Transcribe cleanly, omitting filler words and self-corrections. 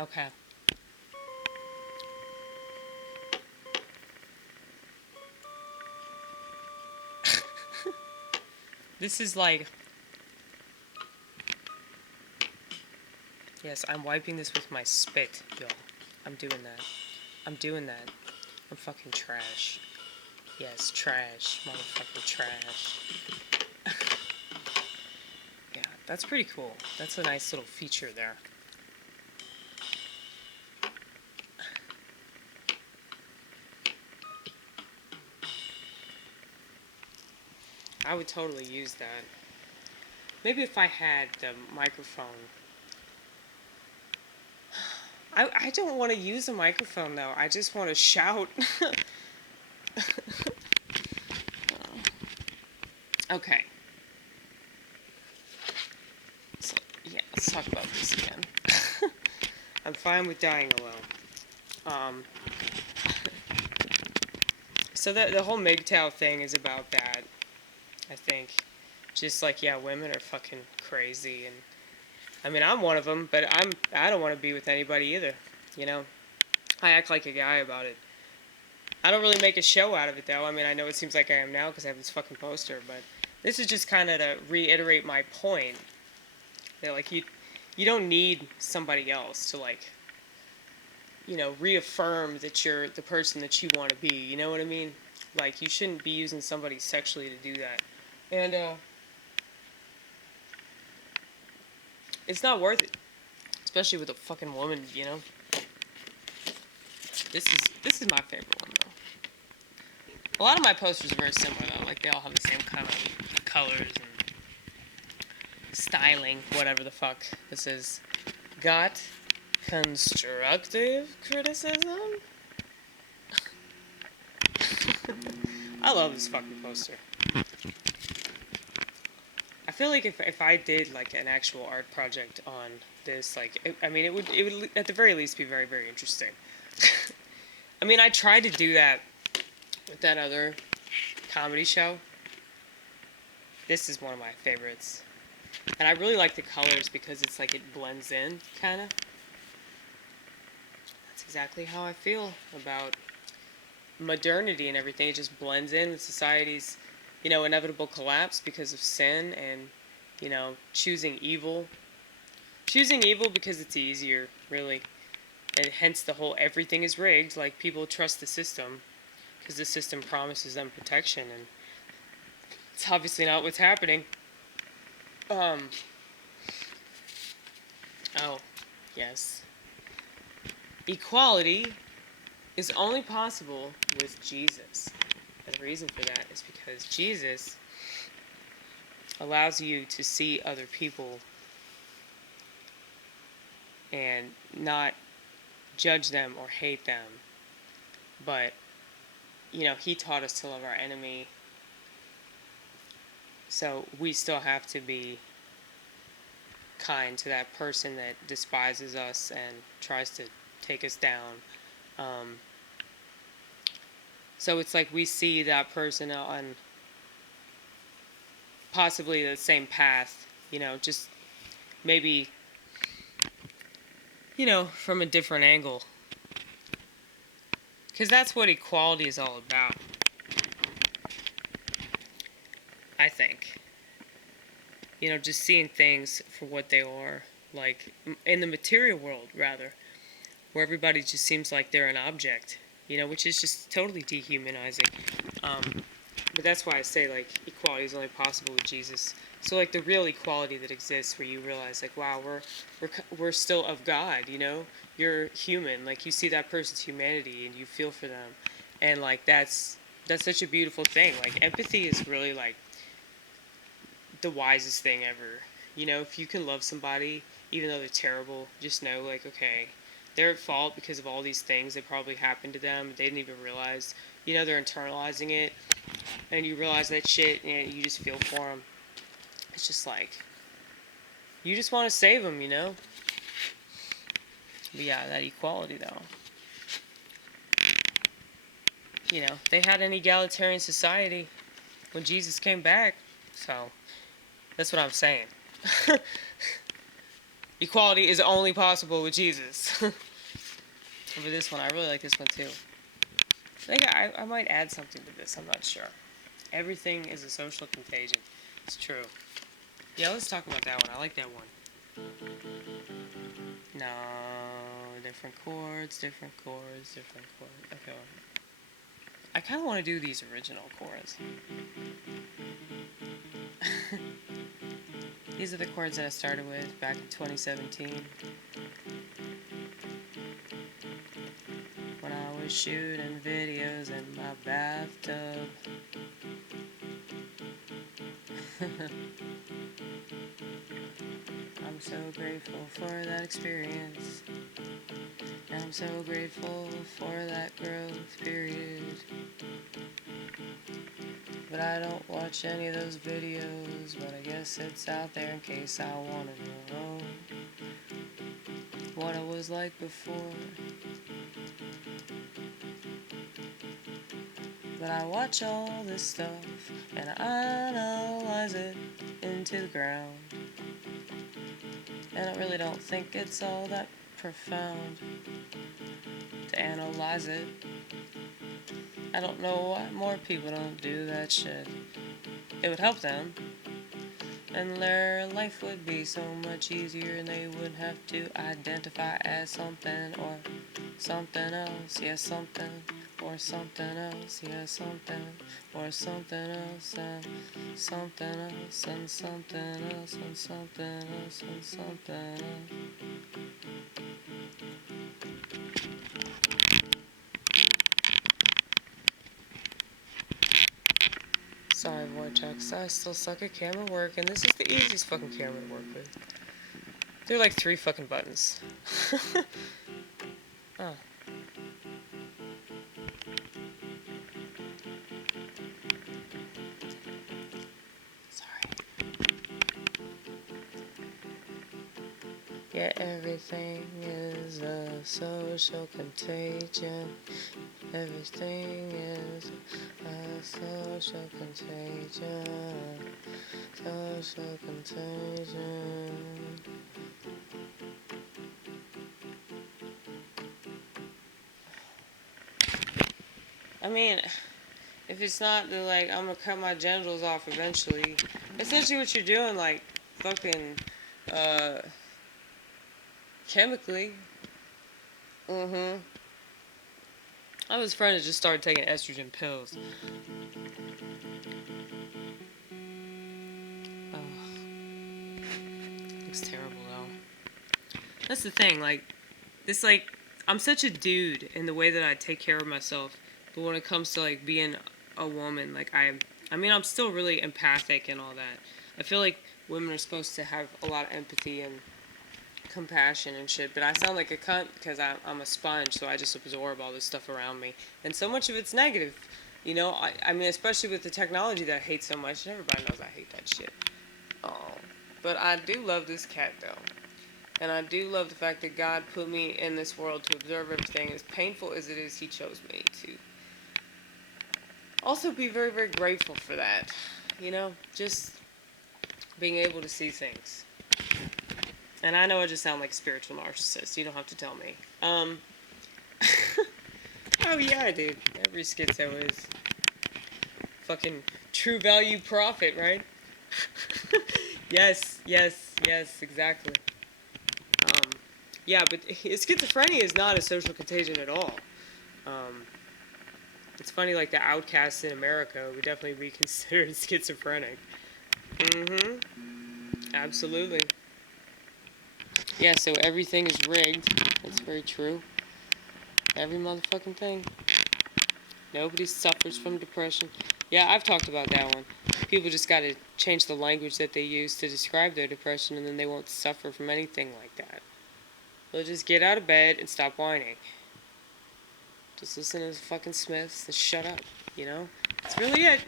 Okay. This is like, yes, I'm wiping this with my spit, y'all. I'm doing that. I'm doing that. I'm fucking trash. Yes, trash. Motherfucking trash. Yeah, that's pretty cool. That's a nice little feature there. I would totally use that. Maybe if I had the microphone. I don't want to use a microphone though. I just want to shout. Okay. So, yeah, let's talk about this again. I'm fine with dying alone. Um, so the whole MGTOW thing is about that, I think. Just like, yeah, women are fucking crazy, and I mean, I'm one of them, but I don't want to be with anybody either. You know, I act like a guy about it. I don't really make a show out of it though. I mean, I know it seems like I am now because I have this fucking poster, but this is just kind of to reiterate my point that like you don't need somebody else to like reaffirm that you're the person that you want to be. You know what I mean? Like you shouldn't be using somebody sexually to do that, and it's not worth it, especially with a fucking woman. You know, this is my favorite one though. A lot of my posters are very similar though. Like they all have the same kind of colors and styling, whatever the fuck this is. Got constructive criticism? I love this fucking poster. I feel like if I did like an actual art project on this, like I mean it would at the very least be very very interesting. I mean I tried to do that with that other comedy show. This is one of my favorites. And I really like the colors because it's like it blends in, kind of. That's exactly how I feel about modernity and everything. It just blends in with society's, inevitable collapse because of sin and, choosing evil. Choosing evil because it's easier, really. And hence the whole everything is rigged. Like people trust the system because the system promises them protection, and it's obviously not what's happening. Um. Oh, yes. Equality is only possible with Jesus. And the reason for that is because Jesus allows you to see other people and not judge them or hate them. But, he taught us to love our enemy. So we still have to be kind to that person that despises us and tries to take us down. Um, so it's like we see that person on possibly the same path, just maybe, from a different angle. Because that's what equality is all about, I think. Just seeing things for what they are, like in the material world, rather, where everybody just seems like they're an object, which is just totally dehumanizing. But that's why I say, like, equality is only possible with Jesus. So, like, the real equality that exists where you realize, like, wow, we're still of God, You're human. Like, you see that person's humanity and you feel for them. And, like, that's such a beautiful thing. Like, empathy is really, like, the wisest thing ever. If you can love somebody, even though they're terrible, just know, like, okay, they're at fault because of all these things that probably happened to them. They didn't even realize, they're internalizing it. And you realize that shit and you just feel for them. It's just like, you just want to save them. But yeah, that equality, though. They had an egalitarian society when Jesus came back. So, that's what I'm saying. Equality is only possible with Jesus. Over this one, I really like this one too. I think I might add something to this. I'm not sure. Everything is a social contagion. It's true. Yeah, let's talk about that one. I like that one. No, different chords, different chords, different chords. Okay, well, I kind of want to do these original chords. These are the chords that I started with back in 2017. When I was shooting videos in my bathtub. I'm so grateful for that experience. And I'm so grateful for that growth period. But I don't watch any of those videos, but I guess it's out there in case I wanna know what it was like before. But I watch all this stuff and I analyze it into the ground. And I really don't think it's all that profound to analyze it. I don't know why more people don't do that shit. It would help them, and their life would be so much easier, and they wouldn't have to identify as something or something else. Yeah, something or something else. Yeah, something or something else and something else and something else and something else and something else. Sorry, Vortex, I still suck at camera work, and this is the easiest fucking camera to work with. There are like 3 fucking buttons. Oh. Sorry. Yeah, everything is a social contagion. Everything is a social contagion. Social contagion. I mean, if it's not that, like, I'm gonna cut my genitals off eventually, essentially what you're doing, like, fucking, chemically. I was friend that just started taking estrogen pills. Oh, looks terrible though. That's the thing, like, this, like, I'm such a dude in the way that I take care of myself, but when it comes to, like, being a woman, like, I mean, I'm still really empathic and all that. I feel like women are supposed to have a lot of empathy and compassion and shit, but I sound like a cunt because I'm a sponge, so I just absorb all this stuff around me, and so much of it's negative. You know, I mean, especially with the technology that I hate so much, and everybody knows I hate that shit. Oh, but I do love this cat, though. And I do love the fact that God put me in this world to observe everything. As painful as it is, He chose me to also be very, very grateful for that. You know, just being able to see things. And I know I just sound like a spiritual narcissist. You don't have to tell me. Oh yeah, dude. Every schizo is fucking true value profit, right? Yes, exactly. Yeah, but schizophrenia is not a social contagion at all. Um, it's funny, like, the outcasts in America would definitely be considered schizophrenic. Absolutely. Yeah, so everything is rigged. That's very true. Every motherfucking thing. Nobody suffers from depression. Yeah, I've talked about that one. People just gotta change the language that they use to describe their depression, and then they won't suffer from anything like that. They'll just get out of bed and stop whining. Just listen to the fucking Smiths and shut up, you know? That's really it.